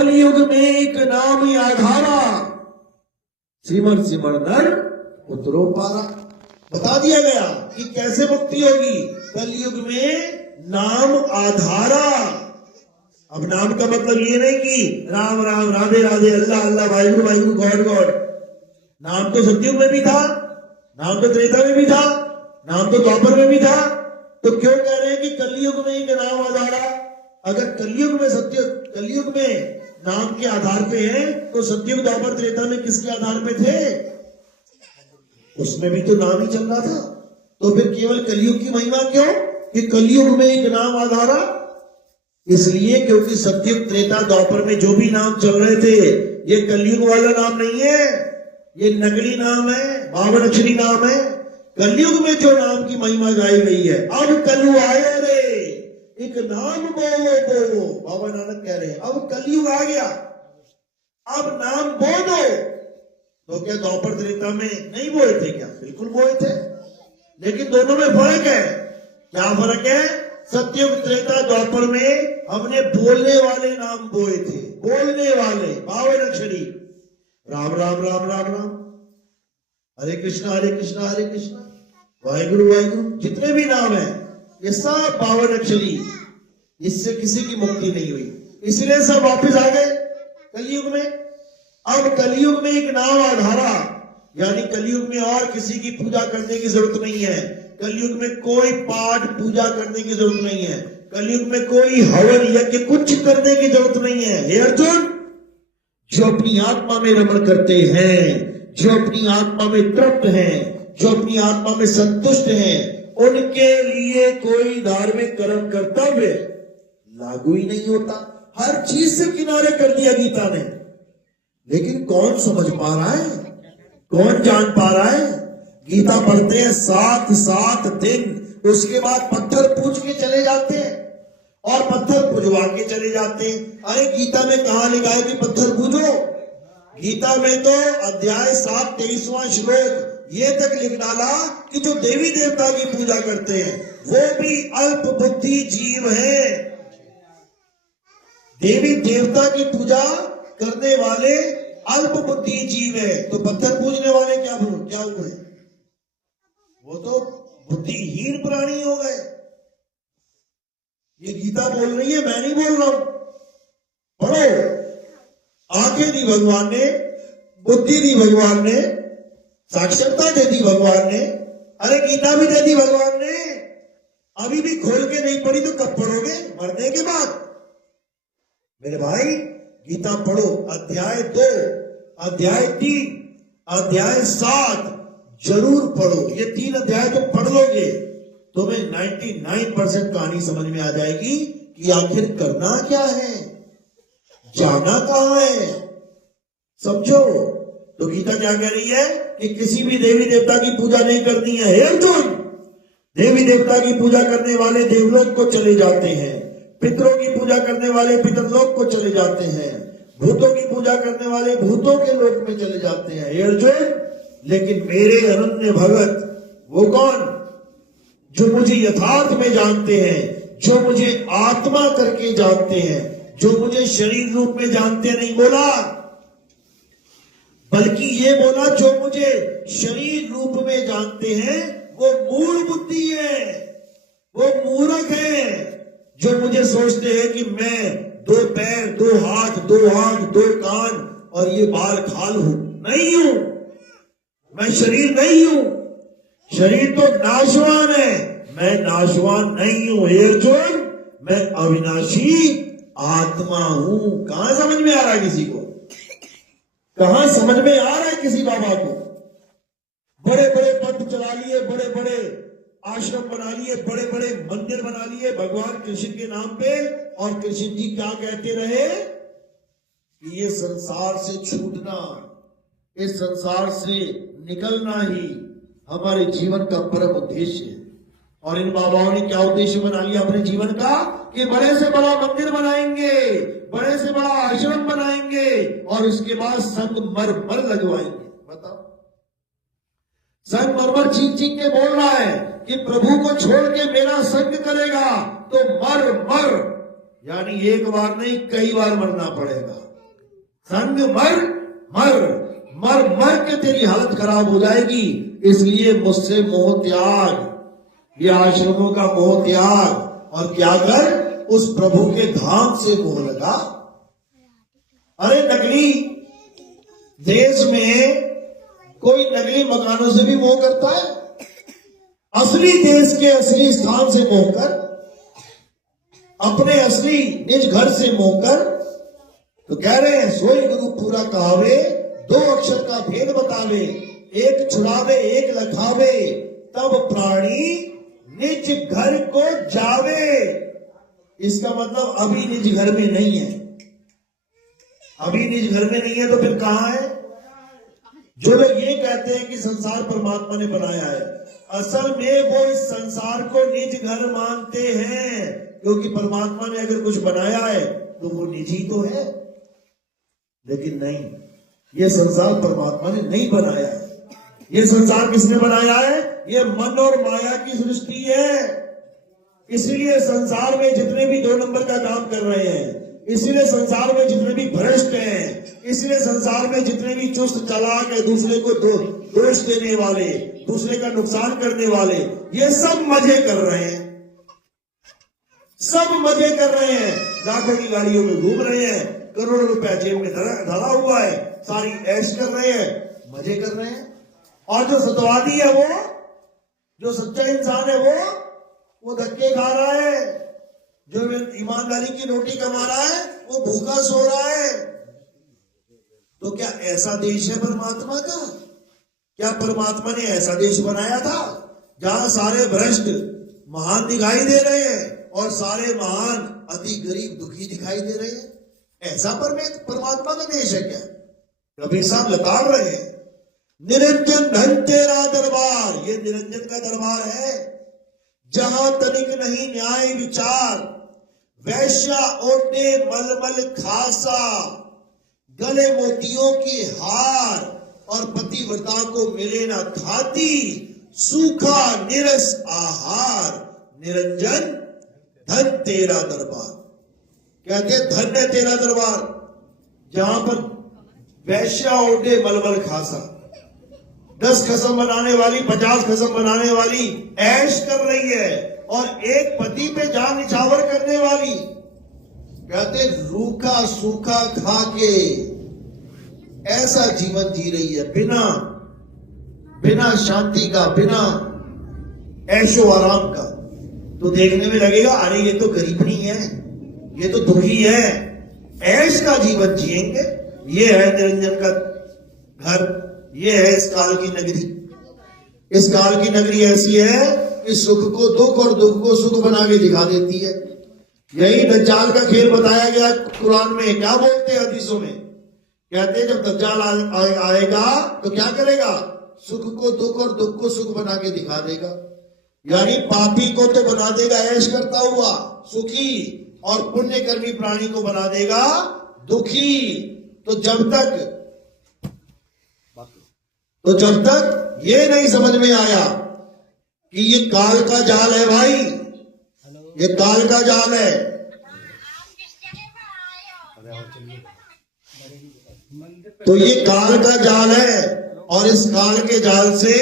कलयुग में एक नाम आधारा, सिमर सिमर नर उतरो पारा। बता दिया गया कि कैसे मुक्ति होगी। कलयुग में नाम आधारा। अब नाम का मतलब ये नहीं कि राम राम राधे राधे अल्लाह अल्लाह वाहिगुरु वाहिगुरु गॉड गॉड। नाम तो सतयुग में भी था, नाम तो त्रेता में भी था, नाम तो द्वापर में भी था। तो क्यों कह रहे हैं कि कलयुग में एक नाम आधारा? अगर कलयुग में कलयुग में नाम के आधार पे है तो सतयुग द्वापर त्रेता में किसके आधार पे थे? उसमें भी तो नाम ही चल रहा था। तो फिर केवल कलयुग की महिमा क्यों कि कलयुग में एक नाम आधारा? इसलिए क्योंकि सतयुग त्रेता द्वापर में जो भी नाम चल रहे थे ये कलयुग वाला नाम नहीं है, ये नगरी नाम है, 52 अक्षरी नाम है। कलयुग में जो नाम की महिमा गाई गई है, अब कलु आए रे एक नाम बोलो बोलो, बाबा नानक कह रहे हैं अब कलयुग आ गया, अब नाम बोलो। तो क्या द्वापर त्रेता में नहीं बोए थे क्या? बिल्कुल बोए थे, लेकिन दोनों में फर्क है। क्या फर्क है? सतयुग त्रेता द्वापर में हमने बोलने वाले नाम बोए थे, बोलने वाले 52 अक्षरी, राम राम राम राम राम, हरे कृष्णा हरे कृष्णा हरे कृष्णा, वाहिगुरु वाहिगुरु, जितने भी नाम है ये सब 52 अक्षरी। इससे किसी की मुक्ति नहीं हुई, इसलिए सब वापस आ गए कलयुग में। अब कलयुग में एक नाम आधारा, यानी कलयुग में और किसी की पूजा करने की जरूरत नहीं है। कलयुग में कोई पाठ पूजा करने की जरूरत नहीं है। कलयुग में कोई हवन यज्ञ कुछ करने की जरूरत नहीं है। हे अर्जुन, जो अपनी आत्मा में रमण करते हैं, जो अपनी आत्मा में तृप्त हैं, जो अपनी आत्मा में संतुष्ट हैं, उनके लिए कोई धार्मिक कर्म कर्तव्य लागू ही नहीं होता। हर चीज से किनारे कर दिया गीता ने। लेकिन कौन समझ पा रहा है? कौन जान पा रहा है? गीता पढ़ते हैं 7 दिन, उसके बाद पत्थर पूछ के चले जाते हैं और पत्थर पूजवा के चले जाते हैं। अरे गीता में कहां लिखा है कि पत्थर पूजो? गीता में तो अध्याय 7 23वां श्लोक ये तक लिख डाला कि जो देवी देवता की पूजा करते हैं वो भी अल्प बुद्धि जीव है। देवी देवता की पूजा करने वाले अल्प बुद्धि जीव है, तो पत्थर पूजने वाले क्या हुए? वो तो बुद्धिहीन प्राणी हो गए। ये गीता बोल रही है, मैं नहीं बोल रहा हूं। पढ़ो। आंखें दी भगवान ने, बुद्धि दी भगवान ने, साक्षरता दे दी भगवान ने, अरे गीता भी दे दी भगवान ने। अभी भी खोल के नहीं पढ़ी तो कब पढ़ोगे? मरने के बाद। मेरे भाई गीता पढ़ो, अध्याय 2, अध्याय 3, अध्याय 7 जरूर पढ़ो। ये 3 अध्याय तुम पढ़ लोगे, तुम्हें 99% कहानी समझ में आ जाएगी कि आखिर करना क्या है, जाना कहां है, समझो। तो गीता क्या कह रही है कि किसी भी देवी देवता की पूजा नहीं करनी है। हे अर्जुन, देवी देवता की पूजा करने वाले देवलोक को चले जाते हैं, पितरों की पूजा करने वाले पितरलोक को चले जाते हैं, भूतों की पूजा करने वाले भूतों के लोक में चले जाते हैं। हे अर्जुन, लेकिन मेरे अनन्य भगत वो कौन? जो मुझे यथार्थ में जानते हैं, जो मुझे आत्मा करके जानते हैं, जो मुझे शरीर रूप में जानते नहीं बोला, बल्कि ये बोला जो मुझे शरीर रूप में जानते हैं वो मूढ़ बुद्धि है, वो मूर्ख है। जो मुझे सोचते हैं कि मैं 2 पैर, 2 हाथ, 2 आंख, 2 कान और ये बाल खाल हूं, नहीं हूं। मैं शरीर नहीं हूं, शरीर तो नाशवान है, मैं नाशवान नहीं हूं। हे अर्जुन, मैं अविनाशी आत्मा हूं। कहां समझ में आ रहा है किसी को? कहां समझ में आ रहा है किसी बाबा को? बड़े बड़े पंथ चला लिए, बड़े बड़े आश्रम बना लिए, बड़े बड़े मंदिर बना लिए भगवान कृष्ण के नाम पे, और कृष्ण जी क्या कहते रहे कि ये संसार से छूटना, इस संसार से निकलना ही हमारे जीवन का परम उद्देश्य है। और इन बाबाओं ने क्या उद्देश्य बना लिया अपने जीवन का कि बड़े से बड़ा मंदिर बनाएंगे, बड़े से बड़ा आश्रम बनाएंगे और उसके बाद संगमरमर लगवाएंगे। बताओ, संगमरमर चीख चीख के बोल रहा है कि प्रभु को छोड़ के मेरा संग करेगा तो मर मर, यानी एक बार नहीं कई बार मरना पड़ेगा। संग मर मर मर मर के तेरी हालत खराब हो जाएगी। इसलिए मुझसे मोह त्याग, ये आश्रमों का मोह त्याग, और क्या कर, उस प्रभु के धाम से मोह लगा। अरे नकली देश में कोई नकली मकानों से भी मोह करता है, असली देश के असली स्थान से मोह कर, अपने असली निज घर से मोह कर। तो कह रहे हैं सोई गुरु पूरा कहावे, दो अक्षर का भेद बतावे, एक छुड़ावे एक लखावे, तब प्राणी निज घर को जावे। इसका मतलब अभी निज घर में नहीं है, अभी निज घर में नहीं है तो फिर कहां है? जो लोग ये कहते हैं कि संसार परमात्मा ने बनाया है, असल में वो इस संसार को निज घर मानते हैं, क्योंकि परमात्मा ने अगर कुछ बनाया है तो वो निजी तो है। लेकिन नहीं, ये संसार परमात्मा ने नहीं बनाया है। ये संसार किसने बनाया है? ये मन और माया की सृष्टि है। इसलिए संसार में जितने भी 2 नंबर का काम कर रहे हैं, इसलिए संसार में जितने भी भ्रष्ट हैं, इसलिए संसार में जितने भी चुस्त चालाक है, दूसरे को दोष देने वाले, दूसरे का नुकसान करने वाले, ये सब मजे कर रहे हैं, सब मजे कर रहे हैं। लाखों की गाड़ियों में घूम रहे हैं, करोड़ों रुपया जेब में धरा हुआ है, सारी ऐश कर रहे हैं, मजे कर रहे हैं। और जो सत्यवादी है, वो जो सच्चा इंसान है, वो धक्के खा रहा है। जो ईमानदारी की रोटी कमा रहा है, वो भूखा सो रहा है। तो क्या ऐसा देश है परमात्मा का? क्या परमात्मा ने ऐसा देश बनाया था जहां सारे भ्रष्ट महान दिखाई दे रहे हैं और सारे महान अति गरीब दुखी दिखाई दे रहे हैं? ऐसा परमात्मा का देश है क्या? कबीर साहब लताड़ रहे हैं, निरंजन धन तेरा दरबार, ये निरंजन का दरबार है, जहां तनिक नहीं न्याय विचार, वैश्या ओटे मलमल खासा, गले मोतियों के हार, और पतिव्रता को मिले ना खाती, सूखा निरस आहार, निरंजन धन तेरा दरबार। कहते धन है तेरा दरबार, जहां पर वैश्या ओटे मलमल खासा, 10 खसम बनाने वाली, 50 खसम बनाने वाली ऐश कर रही है, और एक पति पे जान निछावर करने वाली, कहते रूखा सूखा खा के ऐसा जीवन जी रही है, बिना शांति का, बिना ऐशो आराम का। तो देखने में लगेगा अरे ये तो गरीब नहीं है, ये तो दुखी है, ऐश का जीवन जिएंगे। ये है निरंजन का घर, ये है इस काल की नगरी। इस काल की नगरी ऐसी है कि सुख को दुख और दुख को सुख बना के दिखा देती है। यही दज्जाल का खेल बताया गया कुरान में। क्या बोलते हैं हदीसों में? कहते हैं जब दज्जाल आएगा तो क्या करेगा? सुख को दुख और दुख को सुख बना के दिखा देगा। यानी पापी को तो बना देगा ऐश करता हुआ सुखी, और पुण्यकर्मी प्राणी को बना देगा दुखी। तो जब तक ये नहीं समझ में आया कि ये काल का जाल है भाई, ये काल का जाल है, तो ये काल का जाल है, और इस काल के जाल से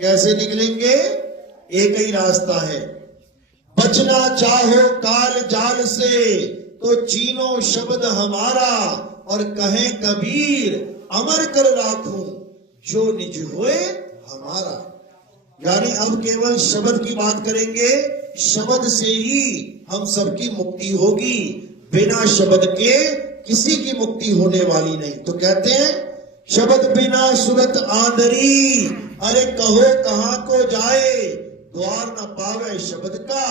कैसे निकलेंगे? एक ही रास्ता है, बचना चाहो काल जाल से तो चीनो शब्द हमारा, और कहे कबीर अमर कर राखूं जो निज होए हमारा। यानी अब केवल शब्द की बात करेंगे, शब्द से ही हम सबकी मुक्ति होगी, बिना शब्द के किसी की मुक्ति होने वाली नहीं। तो कहते हैं शब्द बिना सुरत आंदरी, अरे कहो कहां को जाए, द्वार न पावे शब्द का,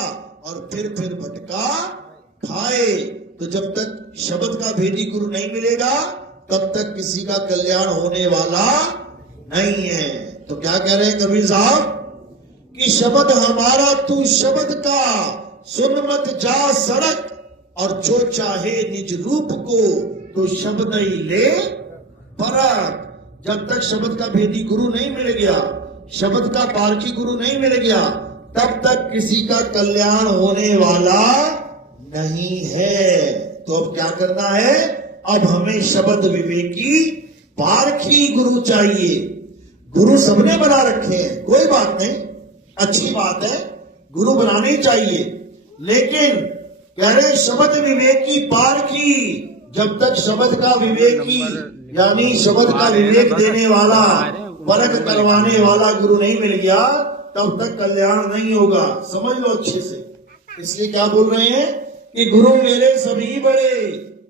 और फिर भटका खाए। तो जब तक शब्द का भेदी गुरु नहीं मिलेगा, तब तक किसी का कल्याण होने वाला नहीं है। तो क्या कह रहे हैं कबीर साहब कि शब्द हमारा तू शब्द का, सुन मत जा सड़क, और जो चाहे निज रूप को तो शब्द ही ले परख। जब तक शब्द का भेदी गुरु नहीं मिल गया, शब्द का पारखी गुरु नहीं मिल गया, तब तक किसी का कल्याण होने वाला नहीं है। तो अब क्या करना है? अब हमें शब्द विवेकी पारखी गुरु चाहिए। गुरु सबने बना रखे हैं, कोई बात नहीं, अच्छी बात है, गुरु बनाने चाहिए, लेकिन कह रहे शब्द विवेकी पारखी। जब तक शब्द का विवेकी यानी शब्द का विवेक देने वाला, परख करवाने वाला गुरु नहीं मिल गया, तब तक कल्याण नहीं होगा। समझ लो अच्छे से। इसलिए क्या बोल रहे हैं कि गुरु मेरे सभी बड़े,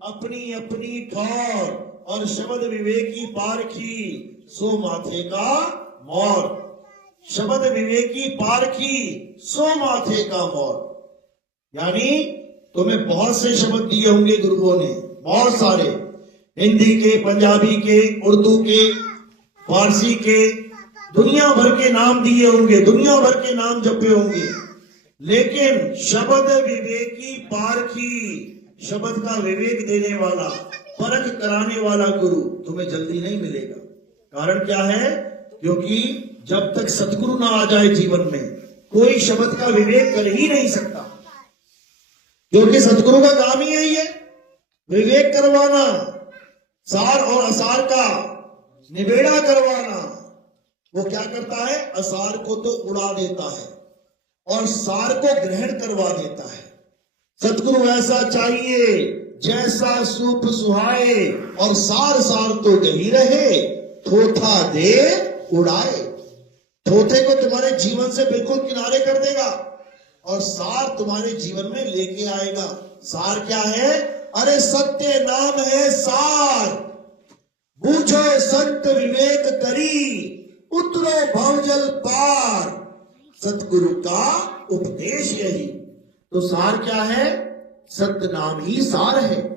अपनी अपनी ठौर, और शब्द विवेकी पारखी, सो माथे का मोर। शब्द विवेकी पारखी, सो माथे का मोर। यानी तुम्हें बहुत से शब्द दिए होंगे गुरुओं ने, बहुत सारे, हिंदी के, पंजाबी के, उर्दू के, फारसी के, दुनिया भर के नाम दिए होंगे, दुनिया भर के नाम जपे होंगे, लेकिन शब्द विवेकी पारखी, शब्द का विवेक देने वाला, परख कराने वाला गुरु तुम्हें जल्दी नहीं मिलेगा। कारण क्या है? क्योंकि जब तक सतगुरु ना आ जाए जीवन में, कोई शब्द का विवेक कर ही नहीं सकता। क्योंकि सतगुरु का काम ही यही है, विवेक करवाना, सार और असार का निबेड़ा करवाना। वो क्या करता है? असार को तो उड़ा देता है और सार को ग्रहण करवा देता है। सतगुरु ऐसा चाहिए जैसा सूप सुहाए, और सार सार तो गही रहे, थोथा दे उड़ाए। थोथे को तुम्हारे जीवन से बिल्कुल किनारे कर देगा और सार तुम्हारे जीवन में लेके आएगा। सार क्या है? अरे सत्य नाम है सार। बूझो संत विवेक करी, उतरो भवजल पार। सतगुरु का उपदेश यही। तो सार क्या है? सत्य नाम ही सार है।